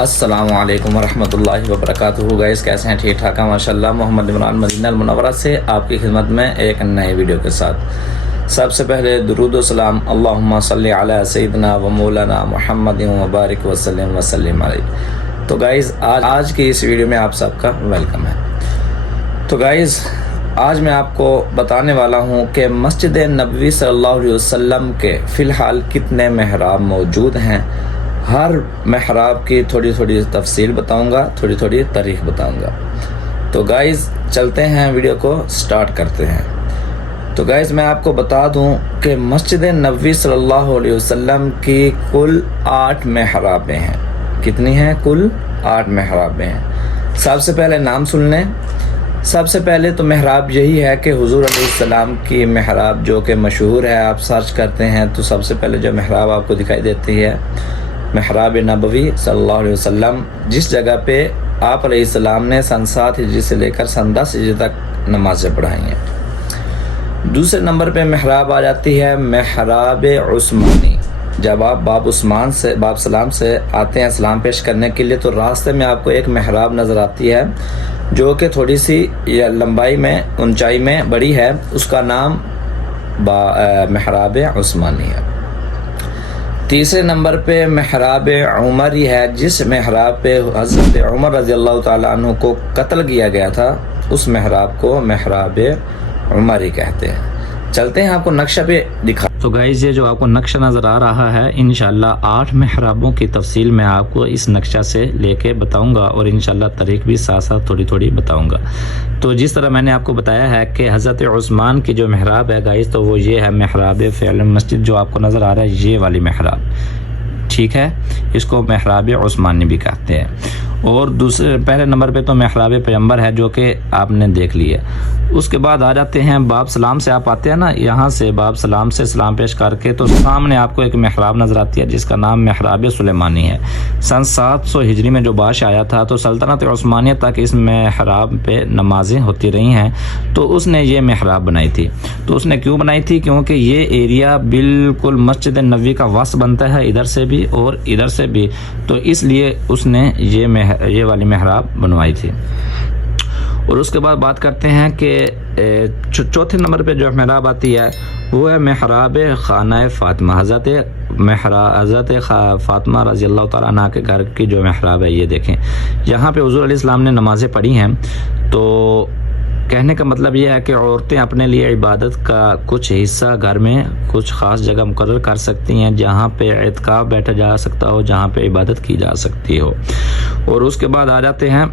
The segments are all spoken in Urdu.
السلام علیکم ورحمۃ اللہ وبرکاتہ۔ گائز کیسے ہیں؟ ٹھیک ٹھاک ہے ماشاءاللہ۔ محمد عمران مدینہ المنورہ سے آپ کی خدمت میں ایک نئے ویڈیو کے ساتھ۔ سب سے پہلے درود و سلام اللہم صلی علی سیدنا و مولانا محمد مبارک وسلم وسلم علیہ۔ تو گائز آج کی اس ویڈیو میں آپ سب کا ویلکم ہے۔ تو گائز آج میں آپ کو بتانے والا ہوں کہ مسجد نبوی صلی اللہ علیہ وسلم کے فی الحال کتنے محراب موجود ہیں۔ ہر محراب کی تھوڑی تھوڑی تفصیل بتاؤں گا، تھوڑی تھوڑی تاریخ بتاؤں گا۔ تو گائز چلتے ہیں، ویڈیو کو سٹارٹ کرتے ہیں۔ تو گائز میں آپ کو بتا دوں کہ مسجد نبوی صلی اللہ علیہ وسلم کی کل 8 محرابیں ہیں۔ کتنی ہیں؟ کل 8 محرابیں ہیں۔ سب سے پہلے نام سن لیں۔ سب سے پہلے تو محراب یہی ہے کہ حضور علیہ السلام کی محراب جو کہ مشہور ہے، آپ سرچ کرتے ہیں تو سب سے پہلے جو محراب آپ کو دکھائی دیتی ہے محراب نبوی صلی اللہ علیہ وسلم، جس جگہ پہ آپ علیہ السلام نے سن 7 ہجری سے لے کر سن 10 ہجری تک نمازیں پڑھائی ہیں۔ دوسرے نمبر پہ محراب آ جاتی ہے محراب عثمانی۔ جب آپ باب سلام سے آتے ہیں سلام پیش کرنے کے لیے تو راستے میں آپ کو ایک محراب نظر آتی ہے جو کہ تھوڑی سی یا لمبائی میں اونچائی میں بڑی ہے، اس کا نام محراب عثمانی ہے۔ تیسرے نمبر پہ محراب عمری ہے، جس محراب پہ حضرت عمر رضی اللہ تعالیٰ عنہ کو قتل کیا گیا تھا، اس محراب کو محراب عمری کہتے ہیں۔ چلتے ہیں آپ کو نقشہ پہ دکھا۔ تو گائز یہ جو آپ کو نقشہ نظر آ رہا ہے، انشاءاللہ 8 محرابوں کی تفصیل میں آپ کو اس نقشہ سے لے کے بتاؤں گا اور انشاءاللہ تاریخ بھی ساتھ ساتھ تھوڑی تھوڑی بتاؤں گا۔ تو جس طرح میں نے آپ کو بتایا ہے کہ حضرت عثمان کی جو محراب ہے گائز، تو وہ یہ ہے محراب فعل مسجد، جو آپ کو نظر آ رہا ہے یہ والی محراب، ٹھیک ہے، اس کو محراب عثمانی بھی کہتے ہیں۔ اور پہلے نمبر پہ تو محراب پیغمبر ہے جو کہ آپ نے دیکھ لی ہے۔ اس کے بعد آ جاتے ہیں باب سلام سے، آپ آتے ہیں نا یہاں سے باب سلام سے سلام پیش کر کے تو سامنے آپ کو ایک محراب نظر آتی ہے جس کا نام محراب سلیمانی ہے۔ سن 700 ہجری میں جو بادشاہ آیا تھا تو سلطنت عثمانیہ تک اس محراب پہ نمازیں ہوتی رہی ہیں، تو اس نے یہ محراب بنائی تھی۔ تو اس نے کیوں بنائی تھی؟ کیونکہ یہ ایریا بالکل مسجد نبوی کا وسط بنتا ہے، ادھر سے بھی اور ادھر سے بھی، تو اس لیے اس نے یہ والی محراب بنوائی تھی۔ اور اس کے بعد بات کرتے ہیں کہ چوتھے نمبر پہ جو محراب آتی ہے وہ ہے محراب خانہ فاطمہ، حضرت فاطمہ رضی اللہ تعالیٰ عنہ کے گھر کی جو محراب ہے، یہ دیکھیں یہاں پہ حضور علیہ السلام نے نمازیں پڑھی ہیں۔ تو کہنے کا مطلب یہ ہے کہ عورتیں اپنے لیے عبادت کا کچھ حصہ گھر میں کچھ خاص جگہ مقرر کر سکتی ہیں جہاں پہ اعتکاف بیٹھا جا سکتا ہو، جہاں پہ عبادت کی جا سکتی ہو۔ اور اس کے بعد آ جاتے ہیں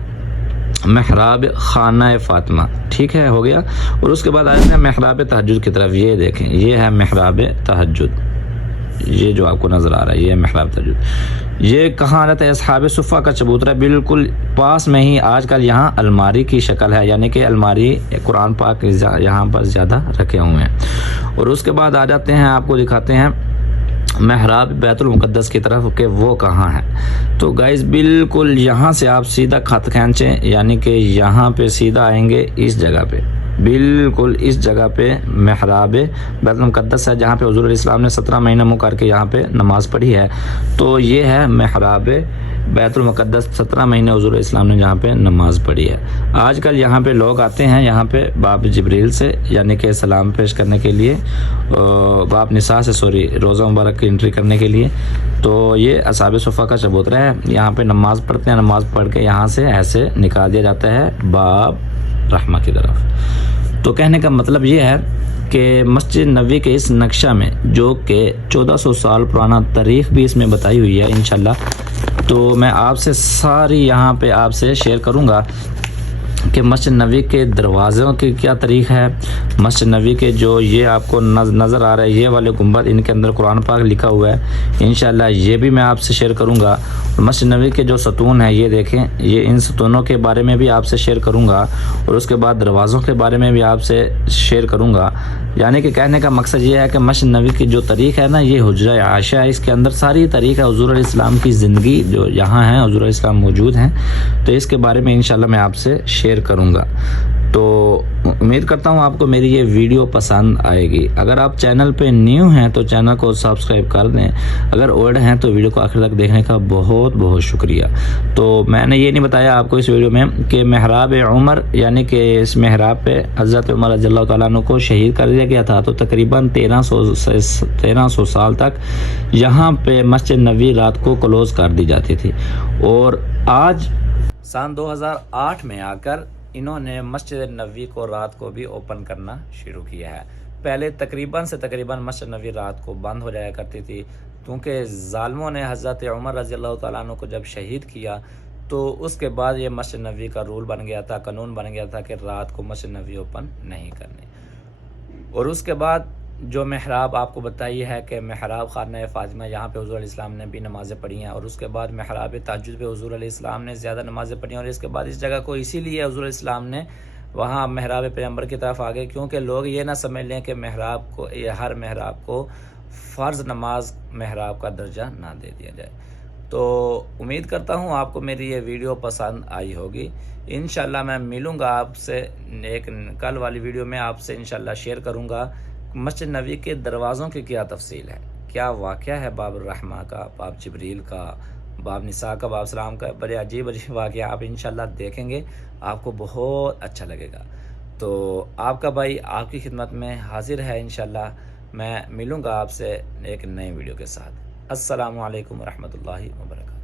محراب خانہ فاطمہ، ٹھیک ہے، ہو گیا۔ اور اس کے بعد آ جاتے ہیں محراب تہجد کی طرف، یہ دیکھیں یہ ہے محراب تہجد، یہ جو آپ کو نظر آ رہا ہے یہ ہے محراب تہجد۔ یہ کہاں رہتا ہے؟ اصحاب صفہ کا چبوترا، بالکل پاس میں ہی۔ آج کل یہاں الماری کی شکل ہے، یعنی کہ الماری قرآن پاک یہاں پر زیادہ رکھے ہوئے ہیں۔ اور اس کے بعد آ جاتے ہیں، آپ کو دکھاتے ہیں محراب بیت المقدس کی طرف کہ وہ کہاں ہے۔ تو گائز بالکل یہاں سے آپ سیدھا خط کھینچیں، یعنی کہ یہاں پہ سیدھا آئیں گے اس جگہ پہ، بالکل اس جگہ پہ محراب بیت المقدس ہے جہاں پہ حضور علیہ السلام نے 17 مہینہ منہ کر کے یہاں پہ نماز پڑھی ہے۔ تو یہ ہے محراب بیت المقدس، 17 مہینے حضور علیہ السلام نے جہاں پہ نماز پڑھی ہے۔ آج کل یہاں پہ لوگ آتے ہیں یہاں پہ باب جبریل سے، یعنی کہ سلام پیش کرنے کے لیے، باب نساء سے روزہ مبارک کی انٹری کرنے کے لیے۔ تو یہ اصحاب صفہ کا چبوترا ہے، یہاں پہ نماز پڑھتے ہیں، نماز پڑھ کے یہاں سے ایسے نکال دیا جاتا ہے باب رحمہ کی طرف۔ تو کہنے کا مطلب یہ ہے کہ مسجد نبوی کے اس نقشہ میں جو کہ 1400 سال پرانا تاریخ بھی اس میں بتائی ہوئی ہے انشاءاللہ، تو میں آپ سے ساری یہاں پہ آپ سے شیئر کروں گا کہ مسجد نبوی کے دروازوں کی کیا تاریخ ہے، مسجد نبوی کے جو یہ آپ کو نظر آ رہا ہے یہ والے گنبد، ان کے اندر قرآن پاک لکھا ہوا ہے، انشاءاللہ یہ بھی میں آپ سے شیئر کروں گا۔ مسجد نبوی کے جو ستون ہیں یہ دیکھیں، یہ ان ستونوں کے بارے میں بھی آپ سے شیئر کروں گا، اور اس کے بعد دروازوں کے بارے میں بھی آپ سے شیئر کروں گا۔ یعنی کہ کہنے کا مقصد یہ ہے کہ مسجد نبوی کی جو تاریخ ہے نا، یہ حجرہ عائشہ ہے، اس کے اندر ساری تاریخ ہے، حضور علیہ السلام کی زندگی جو یہاں ہے، حضور علیہ السلام موجود ہیں، تو اس کے بارے میں انشاءاللہ میں آپ سے شیئر کروں گا۔ تو امید کرتا ہوں آپ کو میری یہ ویڈیو پسند آئے گی. اگر آپ چینل پہ نیو ہیں تو چینل کو سبسکرائب کر دیں, اگر اولڈ ہیں تو ویڈیو کو آخر تک دیکھنے کا بہت بہت شکریہ. تو میں نے یہ نہیں بتایا آپ کو اس ویڈیو میں کہ محراب عمر یعنی کہ اس محراب پہ حضرت عمر رضی اللہ تعالیٰ عنہ کو شہید کر دیا گیا تھا. تو تقریباً 1300 سال تک یہاں پہ مسجد نبوی رات کو کلوز کر دی جاتی تھی, اور آج سن 2008 میں آ کر انہوں نے مسجد نبوی کو رات کو بھی اوپن کرنا شروع کیا ہے. پہلے تقریباً مسجد نبوی رات کو بند ہو جایا کرتی تھی, کیونکہ ظالموں نے حضرت عمر رضی اللہ تعالیٰ عنہ کو جب شہید کیا تو اس کے بعد یہ مسجد نبوی کا رول بن گیا تھا, قانون بن گیا تھا کہ رات کو مسجد نبوی اوپن نہیں کرنی. اور اس کے بعد جو محراب آپ کو بتائی ہے کہ محراب خانہ فاطمہ, یہاں پہ حضور علیہ السلام نے بھی نمازیں پڑھی ہیں, اور اس کے بعد محراب تہجد پہ حضور علیہ السلام نے زیادہ نمازیں پڑھی ہیں. اور اس کے بعد اس جگہ کو اسی لیے حضور علیہ السلام نے وہاں محراب پیغمبر کی طرف آگے, کیونکہ لوگ یہ نہ سمجھ لیں کہ محراب کو, ہر محراب کو فرض نماز محراب کا درجہ نہ دے دیا جائے. تو امید کرتا ہوں آپ کو میری یہ ویڈیو پسند آئی ہوگی. انشاءاللہ میں ملوں گا آپ سے ایک کل والی ویڈیو میں, آپ سے انشاءاللہ شیئر کروں گا مسجد نبوی کے دروازوں کی کیا تفصیل ہے, کیا واقعہ ہے باب الرحمہ کا, باب جبریل کا, باب نساء کا, باب سلام کا. بڑے عجیب واقعہ آپ انشاءاللہ دیکھیں گے, آپ کو بہت اچھا لگے گا. تو آپ کا بھائی آپ کی خدمت میں حاضر ہے انشاءاللہ. میں ملوں گا آپ سے ایک نئے ویڈیو کے ساتھ. السلام علیکم ورحمۃ اللہ وبرکاتہ.